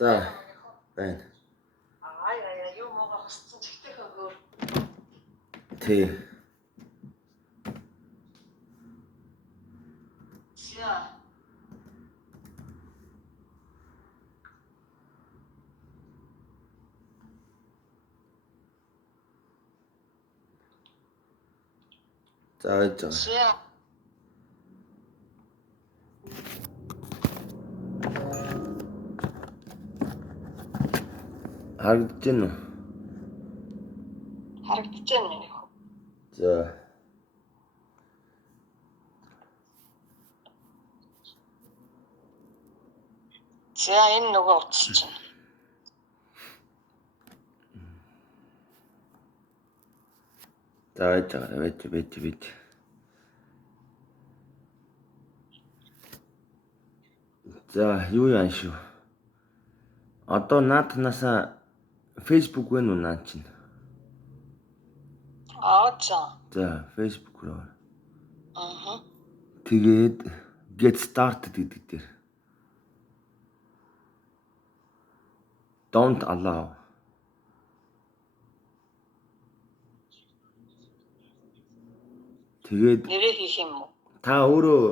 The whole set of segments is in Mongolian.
За байна. Юу могоо хасцсан чигтэй хөгөөр. Тий. Яа. За байж байгаа. Яа. Харагдаж байна уу? Харагдаж байна миний хөө. За. За энэ нөгөө утас чинь. За байж байгаа. Байж. За юу яан шүү. Одоо наатнасаа Facebook байна уу наа чинь? За, Facebook руу. Тэгээд get started гэдэг дээр. Don't allow. Тэгээд нэрээ хийх юм уу? та өөрөө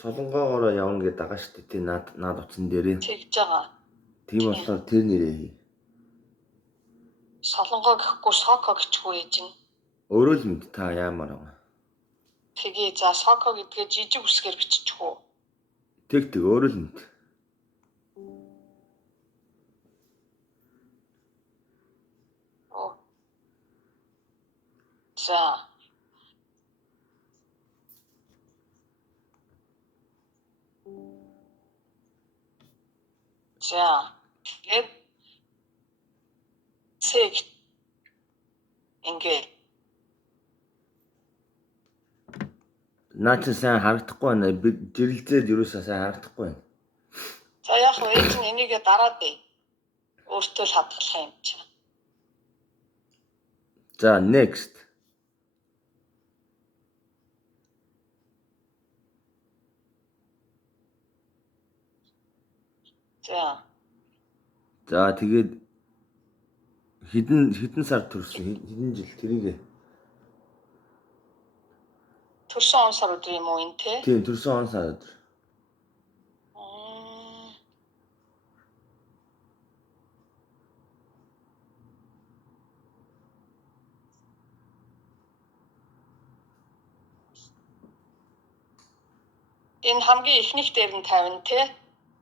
солонгоогоороо явна гэдэг байгаа шүү дээ. Тий наад утсан дээрээ. Тэгж байгаа. Тийм болохоор тэр нэрээ хий. Солонгоо гэхгүй соко гэчихгүй ээж нь. Өөрөө л мэд та яамаар байгаа. Тэгээ за соко гэдгээ жижиг үсгээр бичих үү? Тэг өөрөө л мэд. За. За. Тэгээд цэг ингээ Наа чи сайн харагдахгүй байна. Би жирэлзээд юусаа сайн харагдахгүй байна. за яг хөө ээж нь энийгээ дараад бай. Өөртөө л хадгалах юм чи. За next. За тэгээд хэдэн сар төрсөн? Хэдэн жил тэрийг? Төрсөн он сар өдөр юм уу энэ те? Тийм төрсөн он сар өдөр. Энэ хамгийн ихнийх дээр нь 50 те?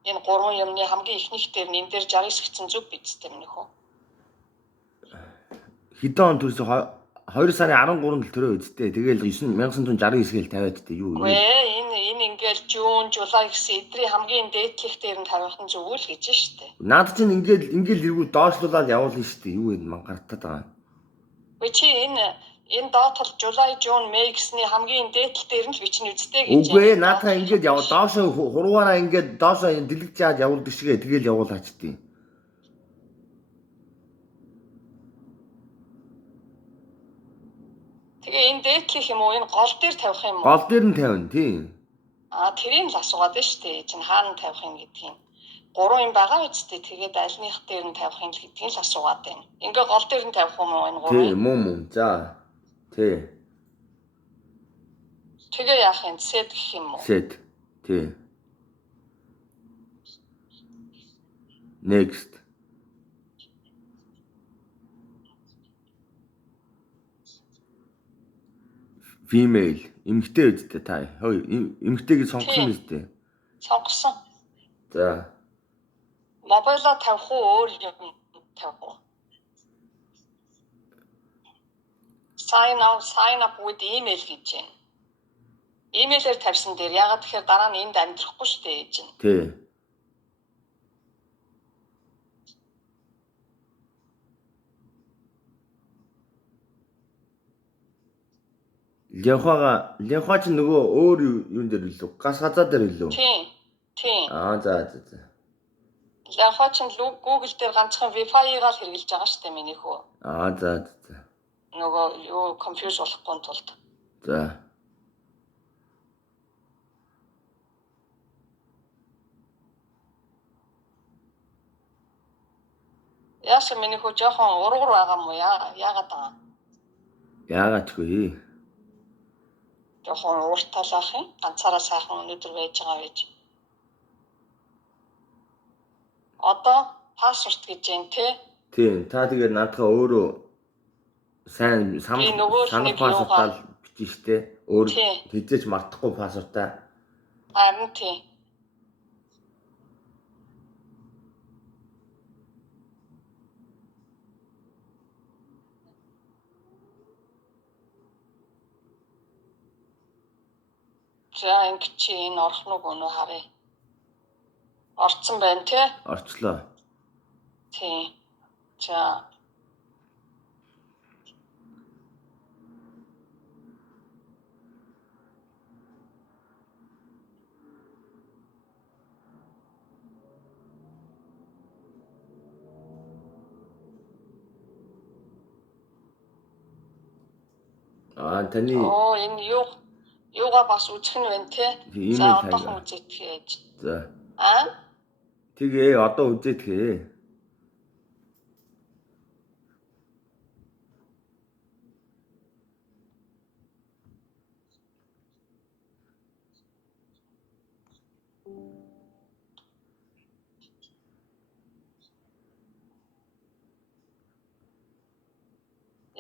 Энэ гурван юмны хамгийн ихнийх дээр нь энэ дээр 69 гэсэн зүг бидтэй минь хөө. Хэдэн он төрсөн? 2 сарын 13-нд л төрөө үсттэй. Тэгээл 1969-гээл тавиад тээ юу? Энэ ингээл Жун, Жулай гэсэн эдрийн хамгийн дээдлих дээр нь тавихын зүг үл гэж штэ. Наад чинь ингээл эргүү доошлуулаад явуулна штэ. Юу энэ мангартаад байгаа. Вэ чи энэ доотол Жулай, Жун, Мэй гэсний хамгийн дээдл дээр нь л бичнэ үсттэй гэж. Үгүй ээ, наатаа ингээд яваа доошоо хуруугаараа ингээд доошоо дэлгэж чаад явуулдаг шигээ тэгээл явуулаач тий. Тэгээ энэ дээдлих юм уу? Энэ гол дээр тавих юм уу? Гол дээр нь тавина тий. Тэрийг л асуугаад байна штэ. Чин хаана тавих юм гэдгийг. 3 юм байгаа үсттэй. Тэгээд альных дээр нь тавих юм л гэдгийг л асуугаад байна. Ингээ гол дээр нь тавих юм уу энэ 3? Тий, мөн. За. Тий. Тэгээ яах юм? Set гэх юм уу? Set. Тий. Next. Female. Эмэгтэй үстэй та. Хөөе, эмэгтэйг сонгосон үстэй. Сонгосон. За. Мобайло тавих уу, өөр юм тавих уу? Sign up with email гэж байна. Имэйлээр тавьсан дээр ягаад тэгэхээр дараа нь энд амьдрахгүй шүү дээ ээж нь. Тий. Ленхва ч нөгөө өөр юун дээр илүү? Газ газаа дээр илүү? Тийм. За. Ленхва ч Google дээр ганцхан Wi-Fi-гаар хэрэгжилж байгаа шүү дээ миний хөө. За. Нөгөө юу конфьюз болохгүй тулд. За. Яасан миний хөө жоохон ургар байгаа юм уу яагаад байгаа? Яагаад ч үгүй. Жоохон уурталах юм. Ганцаараа сайхан өнөдөр байж байгаа байж. Одоо пассворд гэж юм те. Тийм, та тэгээд наадхаа өөрөө сайн санах пассвортаа бичиж штэ. Өөр хизээч мартахгүй пассвортаа. Харин тийм. За ингэ чи энэ орох нүг өнөө харъя. Орцсон байна те? Орчлоо. Тийм. За. Таны энэ юугаа бас үзэх нь байна те. За одоохон үзээд хийж. За. Тэгээ одоо үзээд хээ.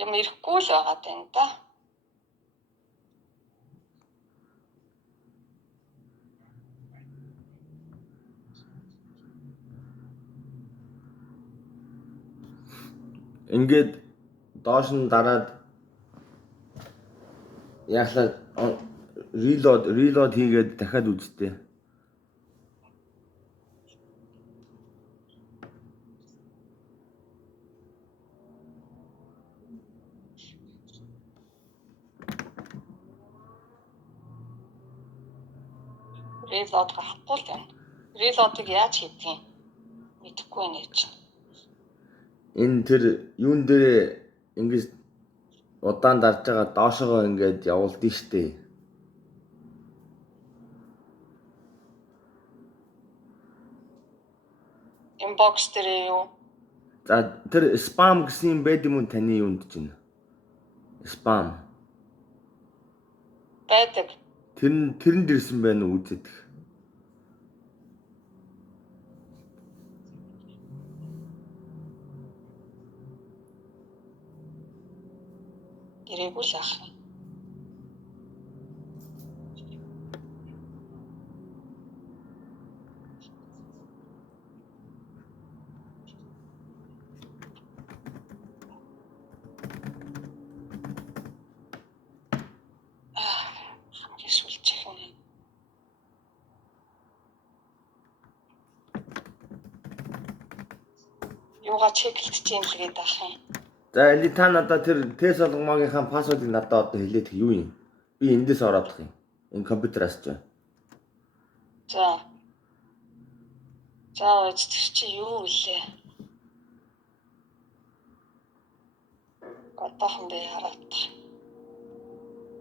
Юм ирэхгүй л байгаа тань да. Ингээд доош нь дараад яахлаа reload хийгээд дахиад үзтээ. Reload гарахгүй л байна. Reload-ыг яаж хийдгийг мэдэхгүй нэ чи. Энэ тэр юун дээр ингэж удаан дарж байгаа доошогоо ингээд явуулдээ штэ. Inbox дээр юу? За тэр spam гэсэн юм байд юм уу таны юунд чинь? Spam. Байдаг. Тэрэнд ирсэн байна уу үзэх. Ирээгүй л ах. Юугаа чеклэж юм л гээд ах юм. За эли та надаа тэр тест болгомогийнхаа пассвордыг надад одоо хэлээд юу юм? Би эндээс ороодох юм. Энэ компьютераас ч. За. За тэр чи юу вэ? Одоохон би хараад.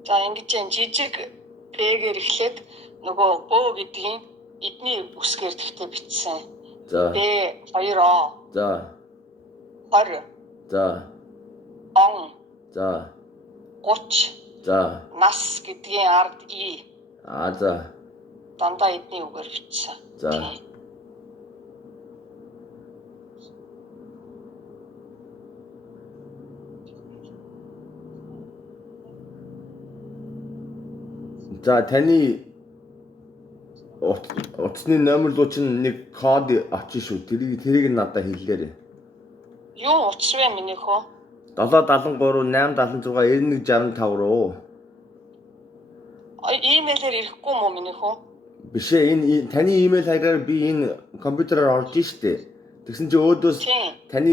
За ингэж жижиг бэгээр эхлээд нөгөө бөө гэдгийн эдний үсгээр тэгтээ бичсэн. За. Б 2о. За. 20. За. Он. За. 30. За. Нас гэдгийн ард и. За. Дандаа эдний үгээр бичсэн. За. За таны утасны номер руу чинь нэг код очив шүү. Тэрийг надад хэллээрэй. Юу утас вэ миний хөө? 773 876 9165 руу. Имэйлээр ирэхгүй мó миний хөө? Биш ээ, энэ таны имэйл хаягаар би энэ компьютероор орж штэ. Тэгсэн чи өөдөөс таны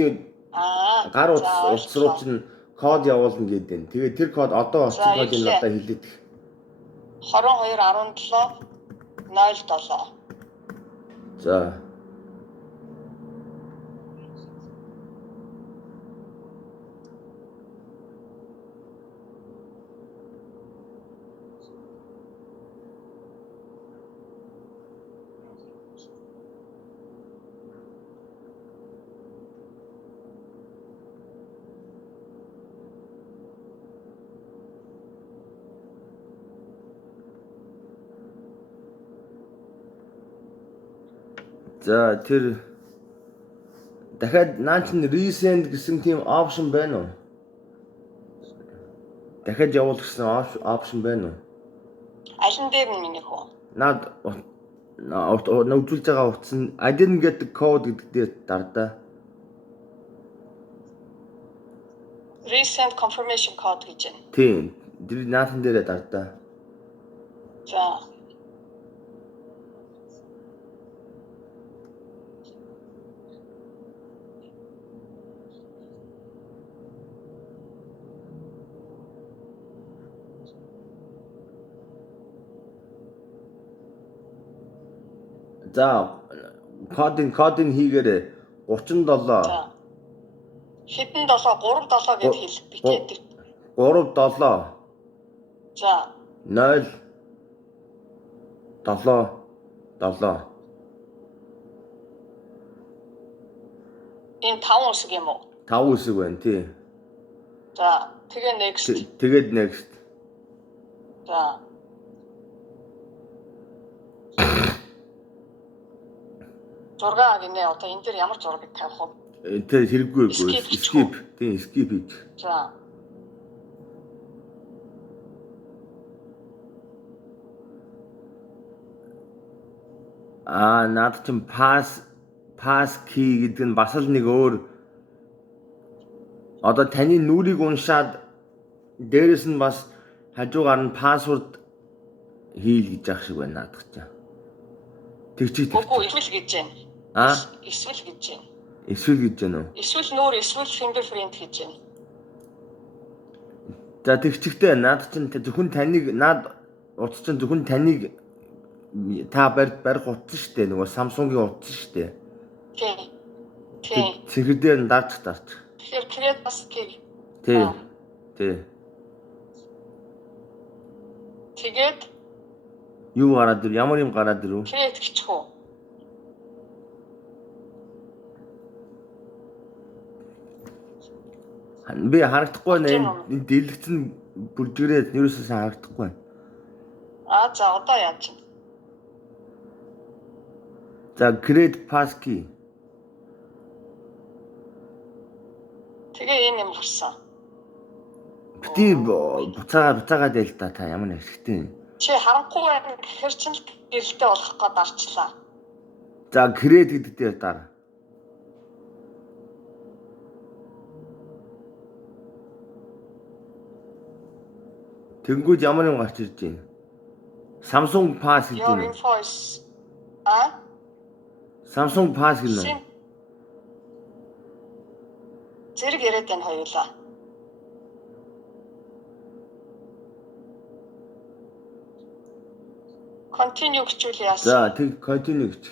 гар утас руу чинь код явуулна гэдэг. Тэгээд тэр код одоо орчин кодыг надад хэлээд. 2217 07. За. За тэр дахиад наа чин resend гэсэн тийм опшн байна уу? Дахиад явуул гэсэн опшн байна уу? Алин дээр нь миний хүү. Наад үзүүлж байгаа утас нь I didn't get the code гэдэг дээр дардаа. Recent confirmation code гэж байна. Тийм. Тэр наасан дээрээ дардаа. За. За кодын хийгээрээ 37 За. Хэдэн 7 3 7 гэд хэл бичээд. 3 7 За. 0 7 7 Энэ 5 үсэг юм уу? 5 үсэг байна тий. За. Тэгээ next. Тэгээд next. За. Зураг гинэ одоо энэ дээр ямар зургийг тавих вэ? Тэр хэрэггүй Skip. skip. Тийм skip хийж. За. Наад чин pass key гэдэг нь бас л нэг өөр одоо таны нүрийг уншаад дээрэс нь бас хажуугаар нь password хийл гэж ах шиг байна наадах чаа. Тэг чи Үгүй эсвэл гэж байна. Эсвэл гэж байна. Эсвэл гэж байна уу? Эсвэл нүүр эсвэл fingerprint гэж байна. За тэгчгтээ наад чин зөвхөн таныг наад утас чин зөвхөн таныг та барих утас штэ нөгөө Samsung-ийн утас штэ. Тийм. Цэгэр дээр нь дарж. Тэгэхээр create passkey. Тий. Тэгээд юу гараад ир ямар юм гараад ирв? create гэчих үү? Би харагдахгүй байна. Энэ дэлгэцэн бүржгэрээд ерөөсөө харагдахгүй байна. За одоо яаж чинь? За create passkey. Тэгээ энэ юм гарсан. Бити буцаагаад ял та ямар ашигтай. Чи харанхуй байна гэхэр чинь л гэрэлтэй болох гээд дарчлаа. За create гэдэг дээр дар. Тэнгүүд ямар юм гарч ирж байна? Samsung Pass гэж Your байна. invoice. Samsung Pass гэнэ. Зэрэг яриад байна хоёулаа. Continue гэвэл яасан? За тэг continue гэж.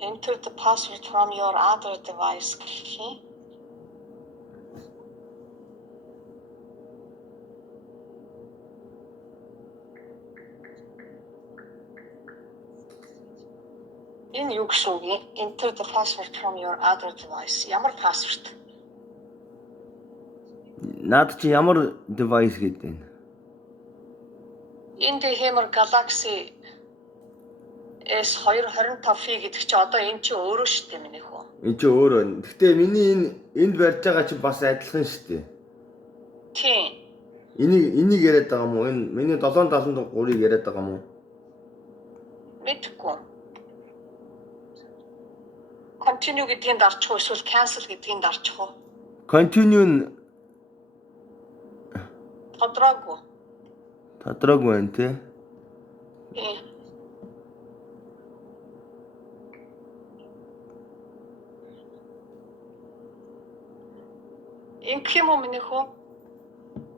Enter the password from your other device. Энэ юу гэсэн үг юм? Enter the password from your other device. Ямар password? Наад чи ямар device гэдэг вэ? Энд хэмэр Galaxy S225 гэдэг чи одоо энэ чи өөрөө шүү дээ миний хөө. Энд чи өөрөө. Гэхдээ миний энд барьж байгаа чи бас адилхан шүү дээ. Тийм. Энийг яриад байгаа юм уу? Энэ миний 773-ыг яриад байгаа юм уу? Мэдгүй. Continue гэдгийг дарчих уу эсвэл cancel гэдгийг дарчих уу? Continue нь Тодорхойгүй байна тий. Инх юм уу миний хөө?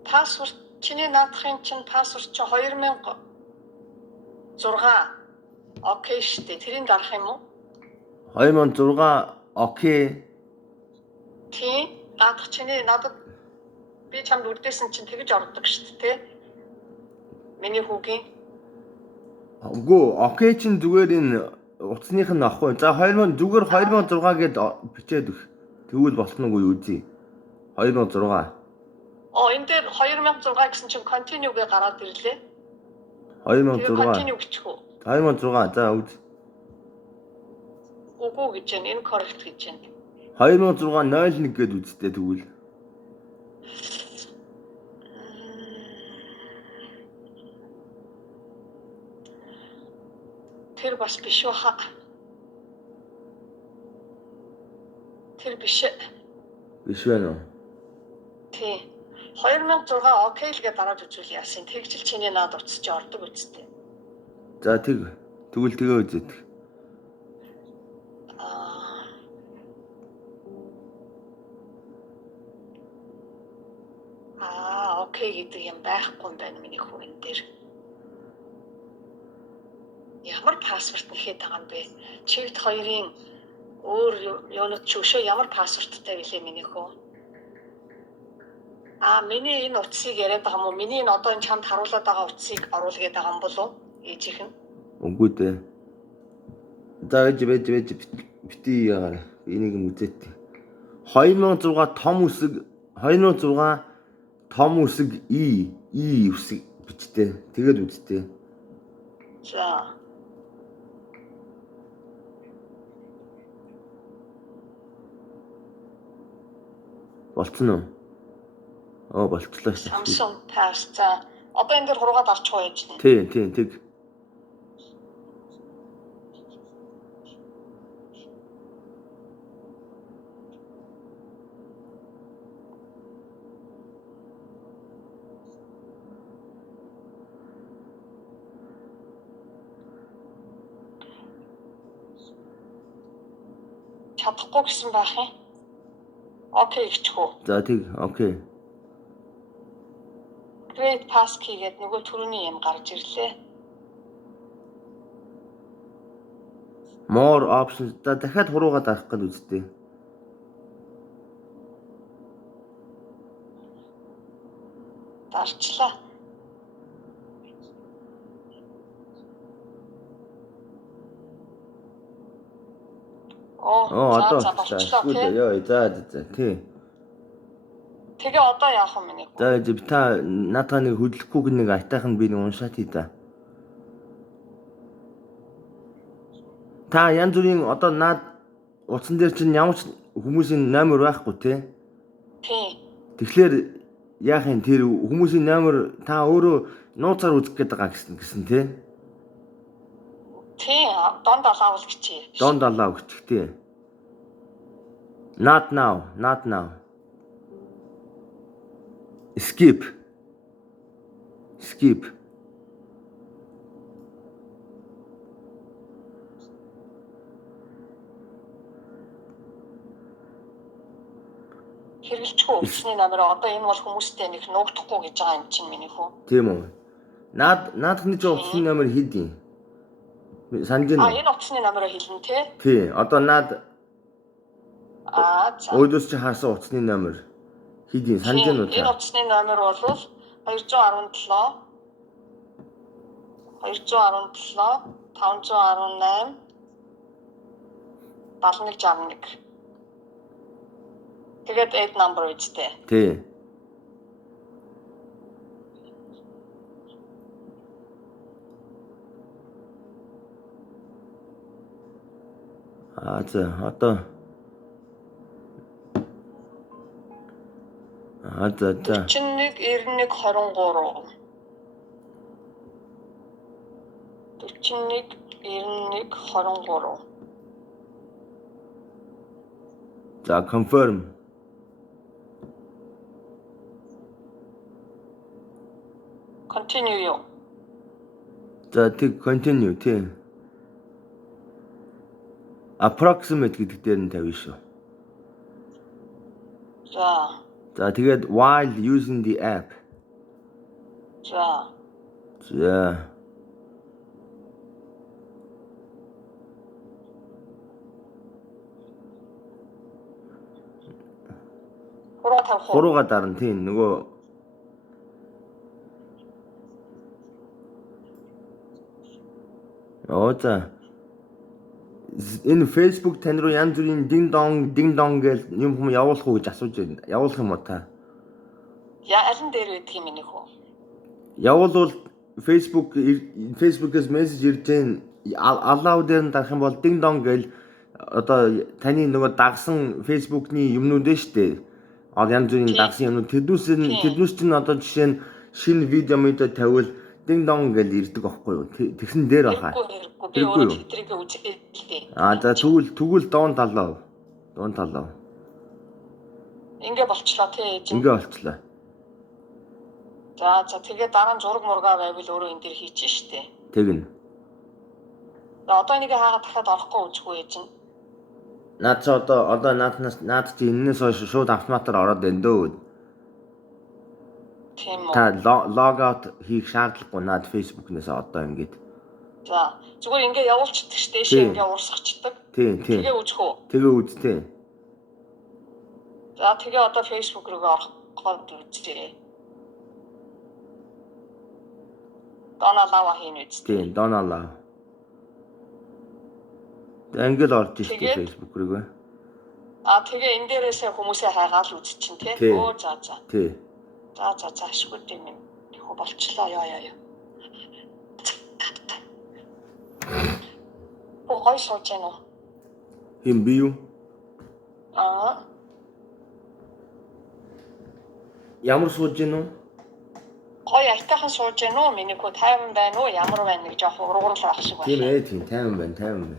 Password чиний наадахын чинь password чи 2006. Окей штэ. Тэрийг дарах юм уу? 2006 окей. Тийм. Наадах чиний надад би чамд үрдээсэн чинь тэгж ордог штэ тий. Миний хүүгийн. Үгүй окей чин зүгээр энэ утасных нь ахгүй. За 2000 зүгээр 2006 гэд бичээд өг. Тэгвэл болсноогүй үзье. 2006. Энэ дээр 2006 гэсэн чинь continue гэ гараад ирлээ. Тэгээ 2006. continue бичих үү? 2006. За үз. Үгүй гэж байна. Энэ correct гэж байна. 2006 01 гээд үзтээ тэгвэл. Тэр бас биш баха. Тэр биш. Биш байна уу? Тий. 2006 окей л гэж дараад үзүүл яасан. Тэгжил чиний наад утас чи ордог үсттэй. За тэгвэл тэгээ үзээд. Окей гэдэг юм байхгүй юм байна миний хүн дээр. Ямар пассворд нэхэд байгаа юм бэ? Чивт хоёрын өөр юунууд ч өшөө ямар пассворттай гэлээ миний хүн. Миний энэ утсыг яриад байгаа юм уу? Миний энэ одоо энэ чамд харуулад байгаа утсыг оруулгээд байгаа юм болов уу? Ээжийнх нь. Үгүй дээ. За ээж бити яагаар энийг юм үзээд. 2006 том үсэг 2006 том үсэг и үсэг бичтэй. Тэгээд үзтээ. За. Болцсон уу? Болцлоо. Samsung Pass. За. Одоо энэ дээр хургаад авчих уу яаж нэ? Тийм тэг. Чадахгүй гэсэн байх юм. Окей гэчих үү? За тэг окей. Create passkey гэдэг нөгөө түрүүний юм гарч ирлээ. More options. За дахиад хуруугаад авах гээд үзтээ. Дарчлаа. Одоо болчихлоо тий. Яа за тий. Тэгээ одоо яах юм бэ? За та надаа нэг хөдлөхгүй нэг айтайхан би нэг уншаад хий та. Та янз бүрийн одоо наад утсан дээр чинь ямар ч хүмүүсийн номер байхгүй тий. Тий. Тэгэхээр яах юм тэр хүмүүсийн номер та өөрөө нууцаар үзэх гээд байгаа гэсэн тий. Тий, донд алаавал гिचээ. Донд алаав гिचэх тий. Not now. Skip. Хэрэглэхгүй утасны номероо одоо энэ бол хүмүүстэй нэг нуугдахгүй гэж байгаа юм чинь миний хүү. Тийм үү. Наадхны чинь утасны номер хийдیں۔ Санаж байна. Энэ утасны номероо хэлнэ тий. Тий. Одоо наад за. Өөдөөс чи хаасан утасны номер хийдیں۔ Санаж байна уу та? Энэ утасны номер бол 217 518 7161. Тэгээд 8 number үстэй. Тий. За одоо за 41 91 23. 41 91 23. За confirm. Continue. За тэг continue тий. Approximate гэдэг дээр нь тавина шүү. За тэгээд while using the app. За. Хуруугаа дарна тийм нөгөө за Энэ Facebook тань руу янз бүрийн ding dong гэж юм хүмүүс явуулах уу гэж асууж байна. Явуулах юм уу та? Алин дээр байдаг юм минийх үү? Явуулвал Facebook-ээс мессеж ирж гэн allow дээр нь дарах юм бол ding dong гэж одоо таны нөгөө дагсан Facebook-ны юмнууд дээ шүү дээ. Янз бүрийн дагсан юмнууд тэднүүс чинь одоо жишээ нь шинэ видео тавиул ding dong гэж ирдэг аахгүй юу? Тэгсэн дээр баха. Би өөрөө тэдрийг үзээлээ. За тэгвэл доон талаа. Ингээ болчлоо тий. Ингээ болчлоо. За тэгээд дараа нь зураг мургаа байвал өөрөө энэ дээр хийчих штэ. Тэгнэ. Одоо энийг хаагаад дахиад орохгүй үзгүй ээж нь. Наад чи одоо наад чи энэс хойш шууд автоматар ороод байна дөө. Тийм үү. Та log out хийх шаардлагагүй наад Facebook-нээс одоо ингээд. За зүгээр ингээ явуулчихдаг штэ шээ ингээ урсгачдаг. Тийм. Тэгээ үзэх үү? Тэгээ үзтээ. За тэгээ одоо Facebook руу ороход үзтээ. Доналава хийн үст. Тийм, доналаа. Англ орж ирсэн Facebook рүү. Тэгээ энэ дээрээсээ хүмүүсээ хайгаал үзчихин тий. За. Тий. За ашгүй юм. Хөө болчлоо яа. Гой сууж гэнэ үү? Хин би юу? Ямар сууж гэнэ үү? Гой айтайхан сууж гэнэ үү? Миний хөө тайван байна уу? Ямар байна нэг жоох ургуурал ах шиг байна. Тийм тайван байна.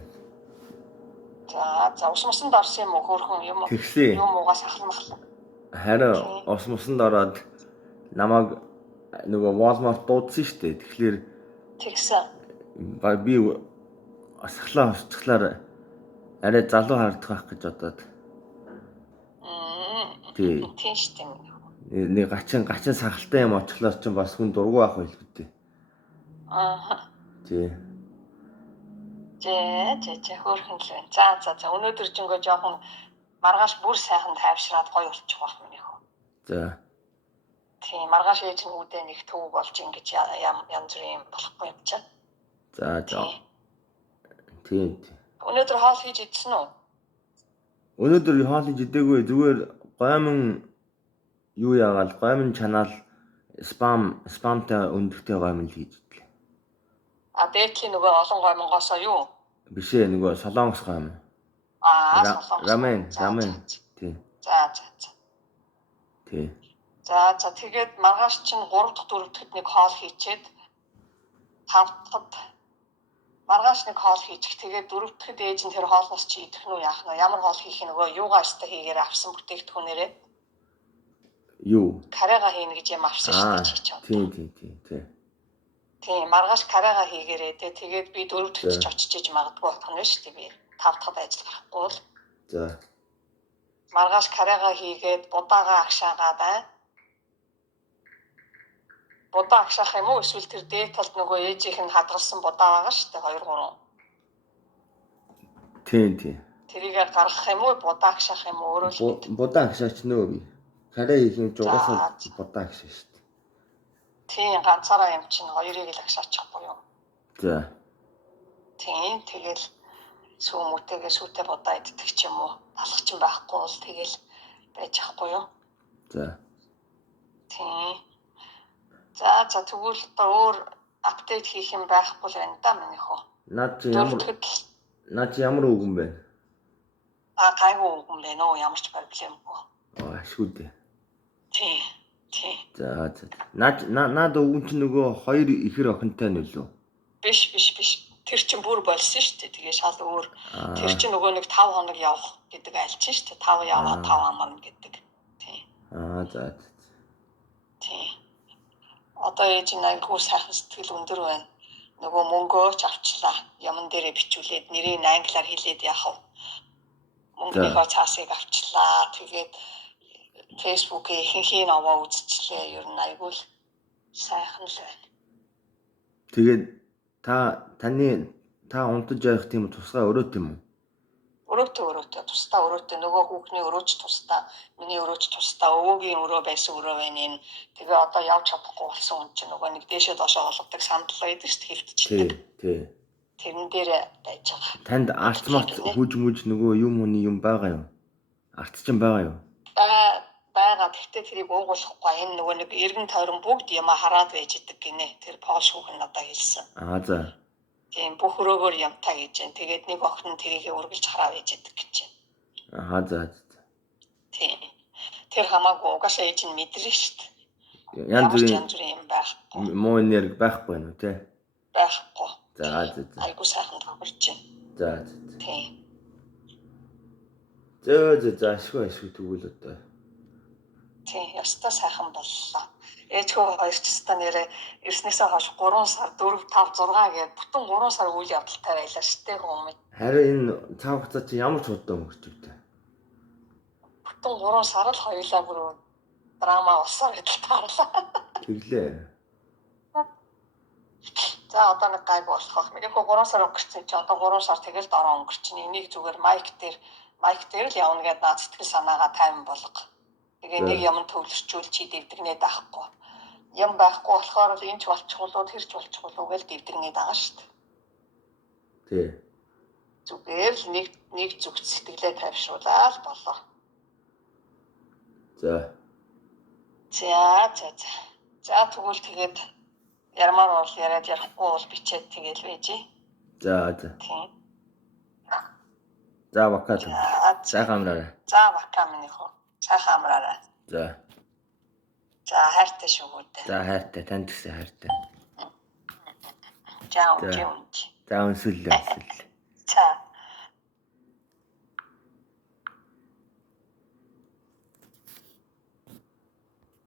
За ус-мусанд орсон юм уу хөөрхөн юм уу? Юм уугаас ахалмахлаа. Харин ус-мусанд ороод намайг нөгөө Walmart дуудсан шүү дээ. Тэгэхээр тэгсэн. Би асглаа арай залуу харагдах байх гэж бодоод. Тийм шүү дээ. Нэг гачин сахалтай юм очихлоор ч бас хүн дургу байх байл гэдэг. Жээ хөөрхөн л байна. За өнөөдөр ч ингээ жоохон маргааш бүр сайхан тайвшраад гоё болчих واخ минийх. За. Тийм маргааш ээж нь үүдээ нэг төвөг болж ингэж янз бүрийн юм болохгүй юм чинь. За. Тийм. Өнөөдөр хоол хийж идсэн үү? Өнөөдөр хоол хийж идээгүй зүгээр гомн юу яагаад гомн чанаал спамтай өндөртэй гомн хийж идлээ. Дээдлийн нөгөө олон гомнгоосоо юу? Биш ээ нөгөө солонгос гомн. Солонгос. Рамен. Тийм. За. Тийм. За тэгээд маргааш чинь 3 дахь 4 дахьд нэг хоол хийчээд 5 дахьд маргааш нэг хоол хийчих. Тэгээд 4 дахьд ээж нь тэр хоолноос чи идэх нь яах нь ямар хоол хийх нөгөө юугаа өстө хийгээр авсан бүтээгдэхүүнээрээ юу? Карега хийнэ гэж юм авсан шүү дээ чи чад. Тийм маргааш карега хийгээрээ тэгээд би 4 дахьд ч очиж иж магадгүй болох нь шүү дээ би 5 дахьд ажил гарахгүй л. За. Маргааш карега хийгээд будаага агшаагаа бай. Будаа агшаах юм уу эсвэл тэр дээд талд нөгөө ээжийнх нь хадгалсан будаа байгаа шүү дээ 2 3. Тийм. Тэрийгээ гаргах юм уу будаа агшаах юм уу өөрөө л. Будаа агшаач нөө би. Караа хийх жугасаа будаа агшаа шүү дээ. Тийм ганцаараа юм чинь хоёрыг л агшаачихгүй юу. За. Тийм тэгэл сүүмүтэйгээ сүүтэй будаа иддэг ч юм уу алах ч байхгүй бол тэгэл байж ахгүй юу. За. Тийм. За тэгвэл өөр апдейт хийх юм байхгүй л байна да минийх үү. Наад ямар үгэн бэ? Гайгүй үгэн байна уу ямар ч проблемгүй. Ашгүй дээ. Тийм. За. Наад үгэн чинь нөгөө хоёр ихэр охинтой нь үлээ. Биш. Тэр чинь бүр болсон шүү дээ. Тэгээ шал өөр. Тэр чинь нөгөө нэг 5 хоног явах гэдэг альчин шүү дээ. 5 яваа 5 амарна гэдэг. Тийм. За. Тийм. Одоо ээж нь айгүй сайхан сэтгэл өндөр байна. Нөгөө мөнгөөч авчлаа. Яман дээрээ бичүүлээд нэрийг англиар хэлээд яах вэ? Мөнгөний цаасыг авчлаа. Тэгээд Facebook-ийн ихэнхийн овоо үзчихлээ. Ер нь айгүй сайхан л байна. Тэгээд та унтаж явах тийм тусгай өрөөт юм уу? Өрөөтэй тусдаа өрөөтэй нөгөө хүүхний өрөөч тусдаа миний өрөөч тусдаа өвөөгийн өрөө байсан өрөө байна энэ. Тэгээ одоо явж чадахгүй болсон хүн чинь нөгөө нэг дээшээ доошоо болгодог сандал байдаг шүү дээ хөвтчихдэг. тэрэн дээр байж байгаа. Танд арт март хүж мүж нөгөө юм хүний юм байгаа юу? Арт ч юм байгаа юу? Байгаа. Тэгтээ тэрийг уугуулахгүй. Энэ нөгөө нэг эргэн тойрон бүгд юм хараад байж идэг гинэ. Тэр Пол шүүх нь надад хэлсэн. За. Тийм бүх өрөөгөр юмтай гэж байна. Тэгээд нэг охин нь тэрийг үргэлж хараа байж идэг гэж байна. За. Тийм. Тэр хамаагүй угаасаа ээж нь мэдрээ шүү дээ. Янз бүрийн юм байхгүй. Муу энерги байхгүй байна уу те? Байхгүй. За. Айгуу сайхан тохирч За. байна. Тийм. Ашгүй тэгвэл одоо. Тийм, ястаа сайхан боллоо. Ээж хөө хоёр ч гэсэн нэрээ ирснээсээ хойш 3 сар 4 5 6 гээд бүтэн 3 сар үйл явдалтай байлаа шүү дээ хүмүүс. Харин энэ цаг хугацаа чи ямар ч удаан өнгөрч вэ? Бүтэн 3 сар л хоёулаа бүр драма болсон гэдэл таарлаа. Тэглээ. За одоо нэг гайг болох. Минийхөө 3 сар өнгөрсөн чи одоо 3 сар тэгэл дороо өнгөрчин. Энийг зүгээр майк дээр л явна гэдээ наад сэтгэл санаагаа тайван болго. Тэгээ нэг юм төвлөрчүүл чи дэвдэгнээд авахгүй. Юм байхгүй болохоор л энэ ч болчихвол тэр ч болчихвол гэж дэвдэгнээд байгаа шүү дээ. Тий. Зүгээр л нэг зүгт сэтгэлээ тайвшруулаад болоо. За. За тэгвэл тэгээд ярмаар бол яриад ярихгүй бол бичээд тэгэл байжээ. За. Тийм. За бакал. Сайхан амраарай. За бака минийхөө. Сайхан амраарай. За хайртай шүүгүүдээ. За хайртай танд гэсэн хайртай. За За үнсэл. За